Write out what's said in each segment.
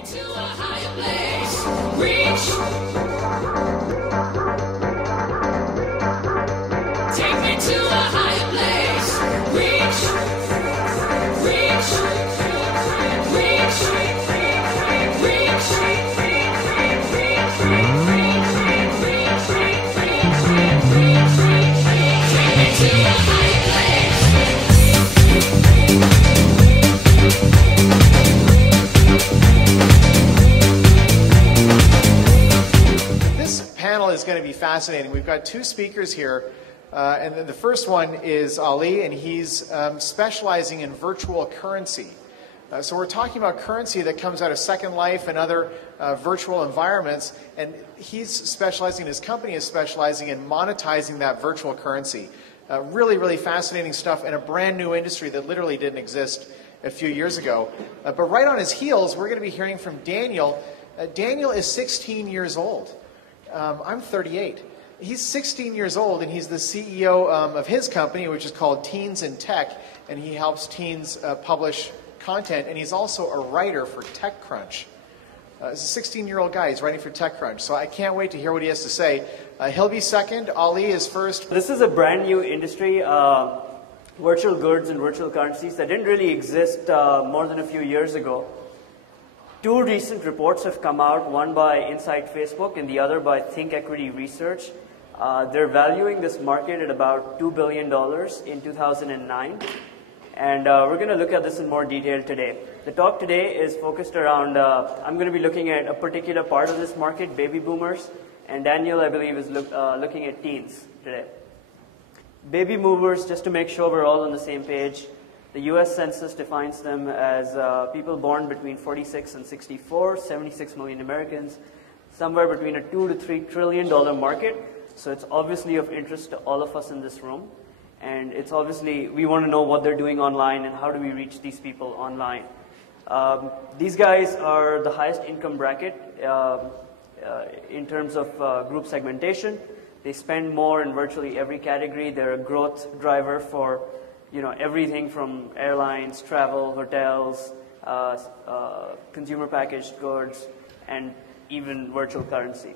me to a higher place. Reach. Take me to a higher place. Reach. Reach. Reach. Take me to a higher place. This panel is going to be fascinating. We've got two speakers here, and then the first one is Ali, and he's specializing in virtual currency. So we're talking about currency that comes out of Second Life and other virtual environments, and he's specializing, his company is specializing in monetizing that virtual currency. Really, really fascinating stuff in a brand new industry that literally didn't exist a few years ago. But right on his heels, we're going to be hearing from Daniel. Daniel is 16 years old. I'm 38. He's 16 years old, and he's the CEO of his company, which is called Teens in Tech, and he helps teens publish content, and he's also a writer for TechCrunch. He's a 16-year-old guy. He's writing for TechCrunch, so I can't wait to hear what he has to say. He'll be second. Ali is first. This is a brand new industry, virtual goods and virtual currencies that didn't really exist more than a few years ago. Two recent reports have come out, one by Inside Facebook and the other by Think Equity Research. They're valuing this market at about $2 billion in 2009. And we're going to look at this in more detail today. The talk today is focused around, I'm going to be looking at a particular part of this market, baby boomers. And Daniel, I believe, is looking at teens today. Baby boomers, just to make sure we're all on the same page, the US Census defines them as people born between 46 and 64, 76 million Americans, somewhere between a $2 to $3 trillion market. So it's obviously of interest to all of us in this room. And it's obviously, we want to know what they're doing online and how do we reach these people online. These guys are the highest income bracket in terms of group segmentation. They spend more in virtually every category. They're a growth driver for everything from airlines, travel, hotels, consumer packaged goods, and even virtual currency.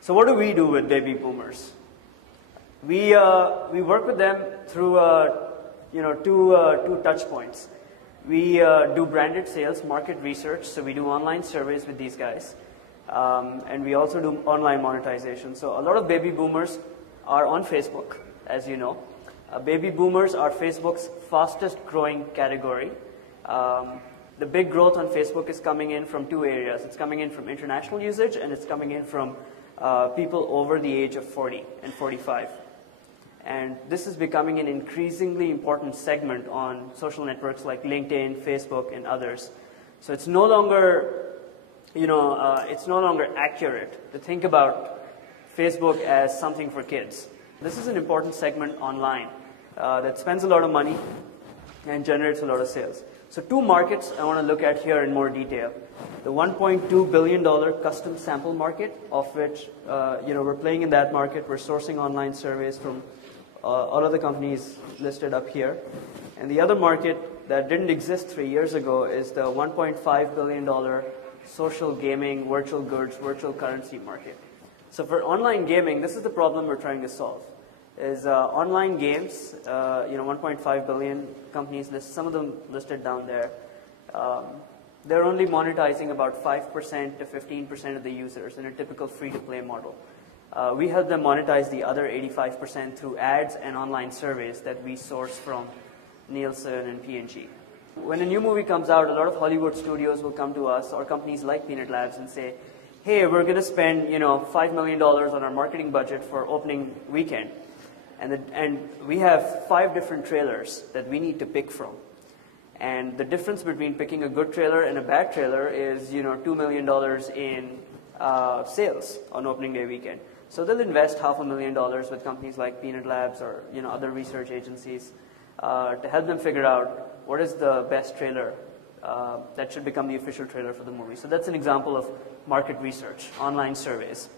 So what do we do with baby boomers? We work with them through two touch points. We do branded sales, market research, so we do online surveys with these guys. And we also do online monetization. So a lot of baby boomers are on Facebook, as you know. Baby boomers are Facebook's fastest growing category. The big growth on Facebook is coming in from two areas. It's coming in from international usage, and it's coming in from people over the age of 40 and 45. And this is becoming an increasingly important segment on social networks like LinkedIn, Facebook, and others. So it's no longer, accurate to think about Facebook as something for kids. This is an important segment online that spends a lot of money and generates a lot of sales. So two markets I want to look at here in more detail. The $1.2 billion custom sample market, of which we're playing in that market. We're sourcing online surveys from all of the companies listed up here. And the other market that didn't exist 3 years ago is the $1.5 billion social gaming, virtual goods, virtual currency market. So for online gaming, this is the problem we're trying to solve. Is online games, 1.5 billion companies, some of them listed down there, they're only monetizing about 5% to 15% of the users in a typical free-to-play model. We help them monetize the other 85% through ads and online surveys that we source from Nielsen and P&G. When a new movie comes out, a lot of Hollywood studios will come to us, or companies like Peanut Labs, and say, hey, we're going to spend $5 million on our marketing budget for opening weekend. And we have 5 different trailers that we need to pick from. And the difference between picking a good trailer and a bad trailer is, $2 million in sales on opening day weekend. So they'll invest $500,000 with companies like Peanut Labs or other research agencies to help them figure out what is the best trailer that should become the official trailer for the movie. So that's an example of market research, online surveys,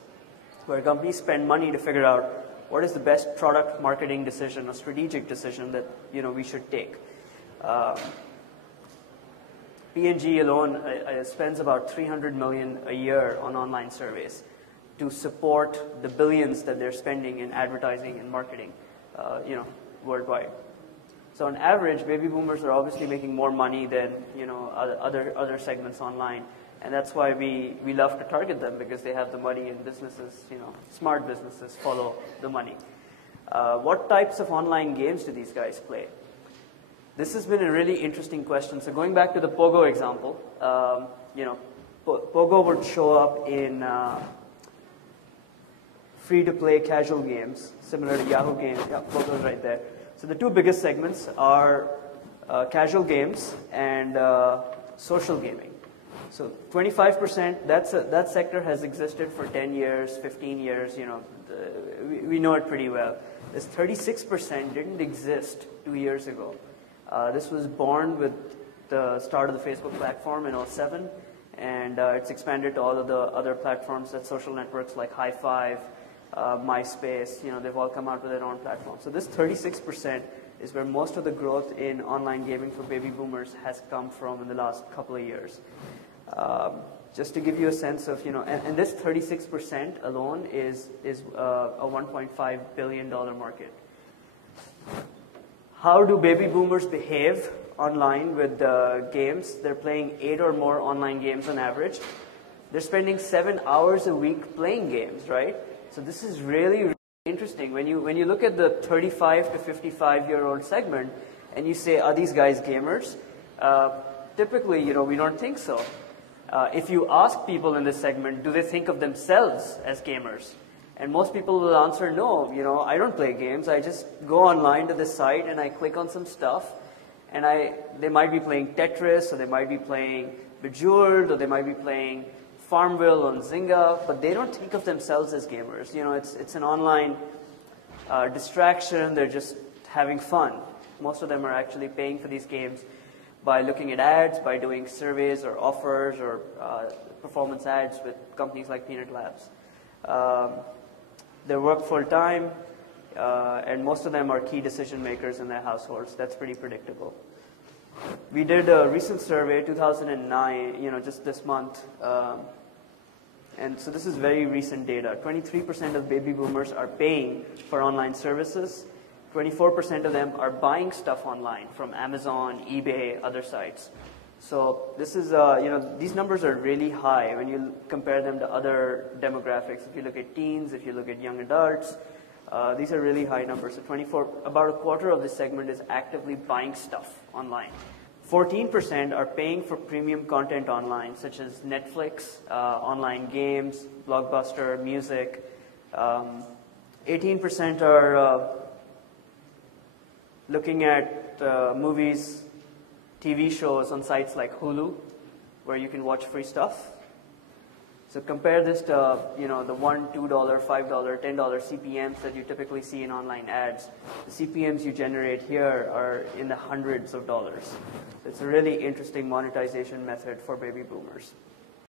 where companies spend money to figure out what is the best product marketing decision or strategic decision that we should take. P&G alone spends about $300 million a year on online surveys to support the billions that they're spending in advertising and marketing, worldwide. So on average, baby boomers are obviously making more money than other segments online, and that's why we love to target them, because they have the money, and businesses, smart businesses follow the money. What types of online games do these guys play? This has been a really interesting question. So going back to the Pogo example, Pogo would show up in free-to-play casual games, similar to Yahoo games. Yeah, Pogo's right there. So the two biggest segments are casual games and social gaming. So 25%, that sector has existed for 10 years, 15 years, we know it pretty well. This 36% didn't exist 2 years ago. This was born with the start of the Facebook platform in 2007, and it's expanded to all of the other platforms, that social networks like High Five, MySpace, they've all come out with their own platform. So this 36% is where most of the growth in online gaming for baby boomers has come from in the last couple of years. Just to give you a sense of, and this 36% alone is a $1.5 billion market. How do baby boomers behave online with games? They're playing 8 or more online games on average. They're spending 7 hours a week playing games, right? So this is really, really interesting. When you look at the 35 to 55-year-old segment and you say, are these guys gamers? Typically, we don't think so. If you ask people in this segment, do they think of themselves as gamers? And most people will answer, no, I don't play games. I just go online to this site and I click on some stuff. And they might be playing Tetris, or they might be playing Bejeweled, or they might be playing Farmville on Zynga, but they don't think of themselves as gamers. It's an online distraction. They're just having fun. Most of them are actually paying for these games by looking at ads, by doing surveys or offers or performance ads with companies like Peanut Labs. They work full-time, and most of them are key decision makers in their households. That's pretty predictable. We did a recent survey, 2009, just this month, and so this is very recent data. 23% of baby boomers are paying for online services. 24% of them are buying stuff online from Amazon, eBay, other sites. So this is, these numbers are really high when you compare them to other demographics. If you look at teens, if you look at young adults, these are really high numbers. So about a quarter of this segment is actively buying stuff online. 14% are paying for premium content online, such as Netflix, online games, Blockbuster, music. 18% are looking at movies, TV shows on sites like Hulu, where you can watch free stuff. So compare this to the $1, $2, $5, $10 CPMs that you typically see in online ads. The CPMs you generate here are in the hundreds of dollars. It's a really interesting monetization method for baby boomers.